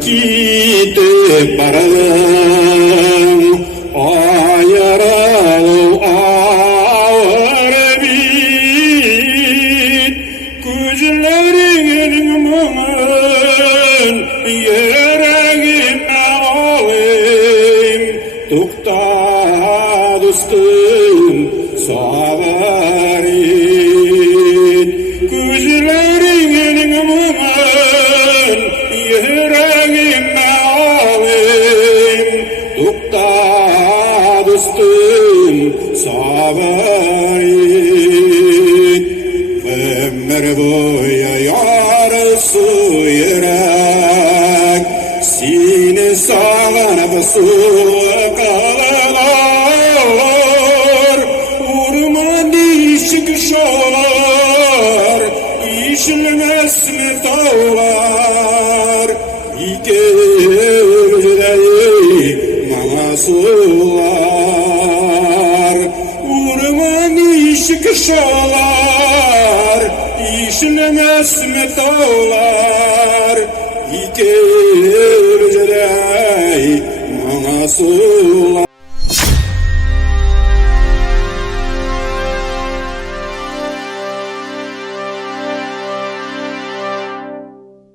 Kitip baralım ayaralı ağır bit Gözlerinin mümün yüreğime olayım Tukta dostum savar it Gözlerinin mümün yüreğime alayım Tukta dostum savar it Ömür boyu yarısı yürek Seni sağlanıp sıkılır Vurma dişik şolar İşilmez mi tağlar İkirdeyi masular Vurma dişik şolar İşilmez mi tağlar